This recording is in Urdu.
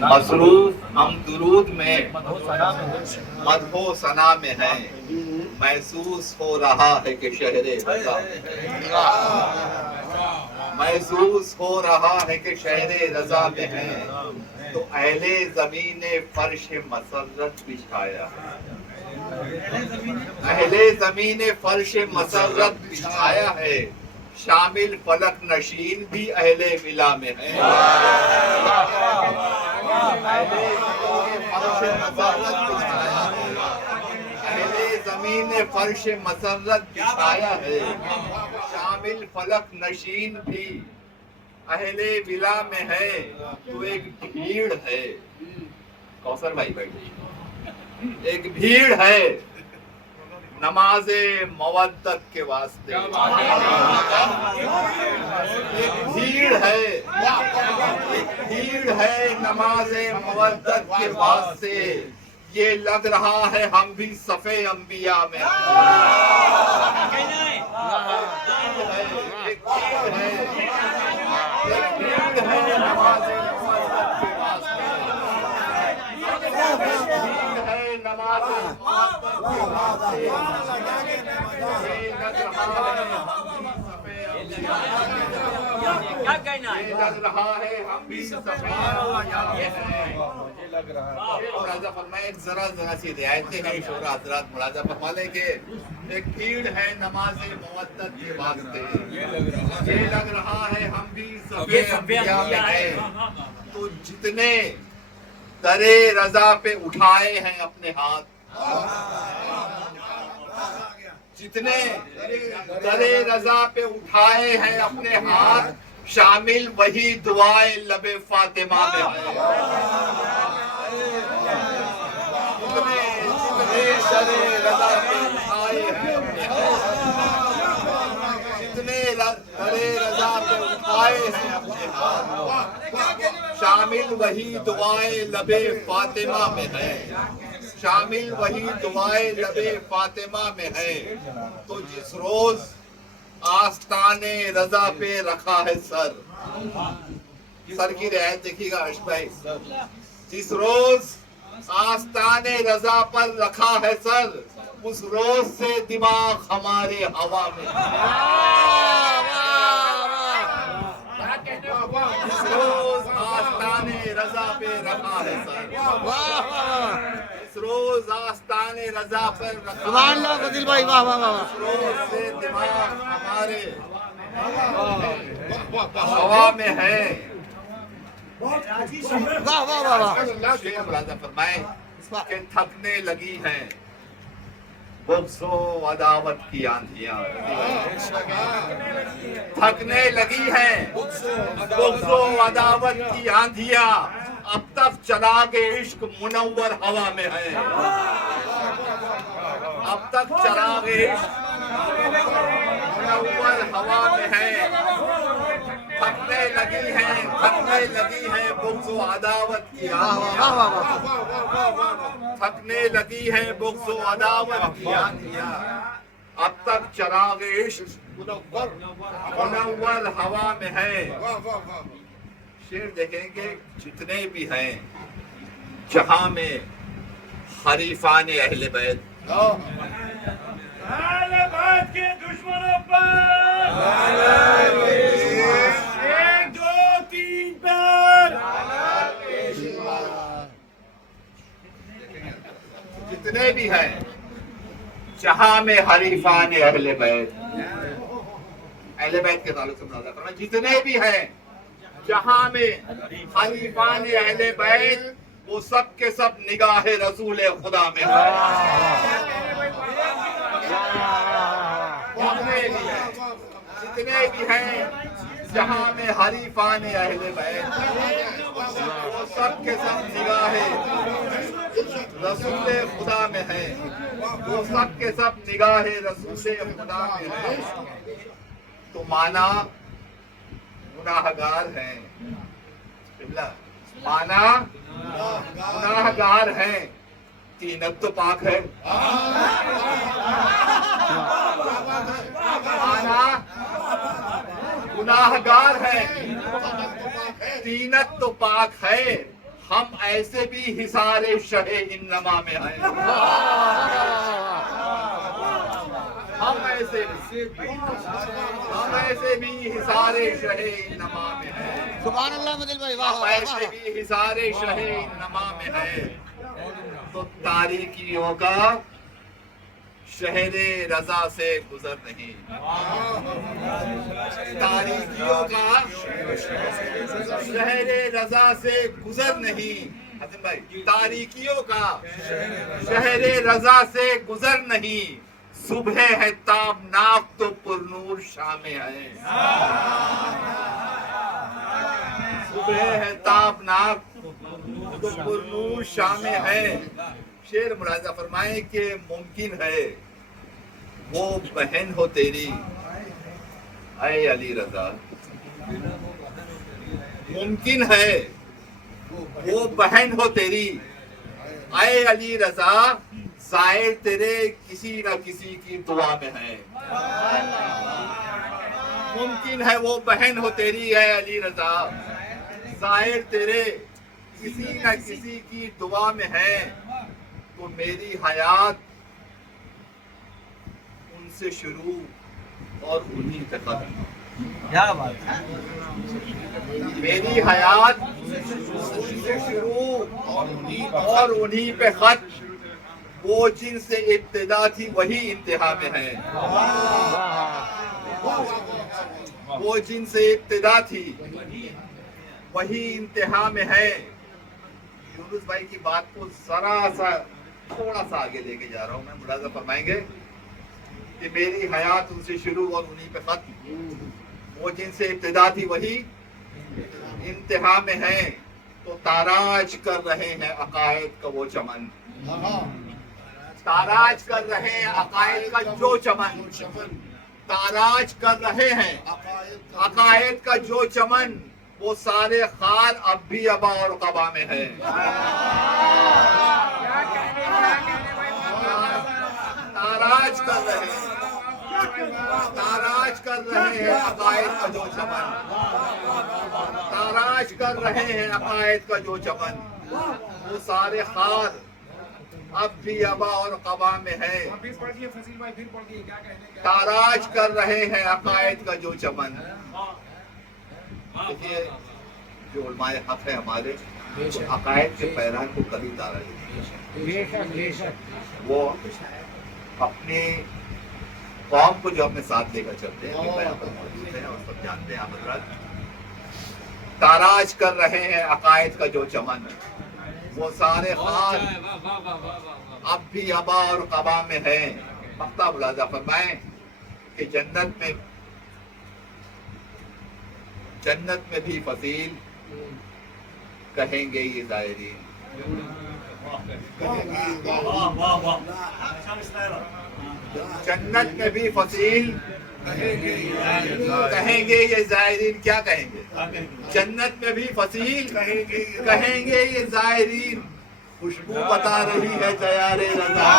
مصروف ہم درود میں مدح و ثنا میں ہیں، محسوس ہو رہا ہے کہ شہر رضا میں محسوس ہو رہا ہے کہ شہر رضا میں ہیں، تو اہل زمین فرش مسرت بچھایا اہل زمین فرش مسرت بچھایا ہے، شامل فلک نشین بھی اہل ولا میں ہیں۔ اہل زمین فرش مسرت بچھایا ہے، شامل فلک نشین بھی اہل ولا میں ہے، تو ایک بھیڑ ہے کوثر بھائی ایک بھیڑ ہے نماز مودت کے واسطے، ایک بھیڑ ہے نماز مودت کے واسطے، یہ لگ رہا ہے ہم بھی صفِ انبیاء میں ایک بھیڑ ہے نماز مودت کے واسطے، نماز لگ رہا ہے ہم بھی ملاحظہ فرمائے، ذرا سی رعایتیں ہیں شورا حضرات، ملاحظہ فرما لیں کہ ایک بھیڑ ہے نماز مودت کے واسطے، یہ لگ رہا ہے ہم بھی صفِ انبیاء میں ہیں، تو جتنے در رضا پہ اٹھائے ہیں اپنے ہاتھ، جتنے در رضا پہ اٹھائے ہیں اپنے ہاتھ، شامل وہی دعائے لب فاطمہ میں ہے۔ جتنے در رضا پہ اٹھائے ہیں اپنے ہاتھ، جتنے در رضا پہ اٹھائے ہیں اپنے ہاتھ، شامل وہی دعائے لب فاطمہ میں ہے، شامل وہی دعائے لب فاطمہ میں ہے، تو جس روز آستان رضا پہ رکھا ہے سر کی رعایت دیکھیے گا عشق بھائی، جس روز آستان رضا پر رکھا ہے سر، اس روز سے دماغ ہمارے ہوا میں جس روز آستان رضا پہ رکھا ہے سر، اس روز آستان رضا پر رکھا ہے سر، اس روز سے دماغ ہمارے ہوا میں ہے۔ ملاحظہ فرمائیں کہ تھکنے لگی ہیں بغض و عداوت کی آندھیاں، تھکنے لگی ہیں بغض و عداوت کی آندھیاں، اب تک چراغ عشق منور ہوا میں ہے، اب تک چراغ عشق منور ہوا میں ہے، تھکنے لگی ہیں بغض و عداوت کی آندھیاں، تھکنے لگی ہیں بغض و عداوت کی آندھیاں، اب تک چراغ عشق منور ہوا میں ہے۔ شعر دیکھیں گے جتنے بھی ہیں جہاں میں حریفان اہل بیت، اہل بیت کے دشمنوں پر 1 2 3 پر جتنے بھی ہیں جہاں میں حریفان اہل بیت، اہل بیت کے تعلق سے ملاحظہ کرنا، جتنے بھی ہیں جہاں میں حریفان اہل بیت، وہ سب کے سب نگاہ رسول خدا میں جتنے بھی ہیں جہاں میں حریفان اہل بیت، وہ سب کے سب نگاہ رسول خدا میں ہے، وہ سب کے سب نگاہ رسول خدا میں ہے، تو مانا گناہگار ہیں، مانا گناہگار ہیں، تینت تو پاک ہے، مانا گناہگار ہیں، تینت تو پاک ہے، ہم ایسے بھی حصار شہ انما میں ہیں، ہم ایسے بھی حصار شہ انما میں ہیں، سبحان اللہ مدل بھائی، واہ ہم واہ ایسے بھی حصار شہ انما میں ہیں، تو تاریکیوں کا شہر رضا سے گزر نہیں، تاریکیوں کا شہر رضا سے گزر نہیں، حسن بھائی، تاریکیوں کا شہر رضا سے گزر نہیں، صبح ہے تابناک تو پرنور شام ہے، صبح ہے تابناک تو پرنور شام ہے۔ شعر ملاحظہ فرمائیں کہ ممکن ہے وہ بہن ہو تیری اے علی رضا، ممکن ہے وہ بہن ہو تیری اے علی رضا، ظاہر تیرے کسی نہ کسی کی دعا میں ہے، ممکن ہے وہ بہن ہو تیری اے علی رضا، ظاہر تیرے کسی نہ کسی کی دعا میں ہے، تو میری حیات ان سے شروع اور انہی پہ ختم، کیا بات ہے، میری حیات ان سے شروع اور انہی پہ ختم، وہ جن سے ابتدا تھی وہی انتہا میں ہے، وہ جن سے ابتدا تھی وہی انتہا میں ہے۔ یونس بھائی کی بات کو ذرا سا تھوڑا سا آگے لے کے جا رہا ہوں میں، ملاحظہ فرمائیں گے کہ میری حیات ان سے شروع اور انہی پہ ختم، وہ جن سے ابتدا تھی وہی انتہا میں ہے، تو تاراج کر رہے ہیں عقائد کا وہ چمن، تاراج کر رہے ہیں عقائد کا جو چمن، تاراج کر رہے ہیں عقائد کا جو چمن، وہ سارے خار اب بھی ابا اور قبا میں ہے، تاراج کر رہے ہیں، تاراج کر رہے ہیں عقائد کا جو چمن، تاراج کر رہے ہیں عقائد کا جو چمن، وہ سارے خار اب بھی ابا اور قبا میں ہے، تاراج کر رہے ہیں عقائد کا جو چمن۔ دیکھیے جو علماء حق ہے ہمارے، عقائد کے پیران کو کبھی تارا نہیں، وہ اپنی قوم کو جو اپنے ساتھ لے کر چلتے ہیں، بیان پر موجود ہیں اور سب جانتے ہیں حضرات، تاراج کر رہے ہیں عقائد کا جو چمن، وہ سارے خار اب بھی ابا اور قبا میں ہے۔ مقطع ملاحظہ فرمائیں کہ جنت میں بھی فصیل کہیں گے یہ زائرین، جنت میں بھی فصیل کہیں گے یہ زائرین، کیا کہیں گے؟ جنت میں بھی فصیل کہیں گے یہ زائرین، خوشبو بتا رہی ہے تیار رضا،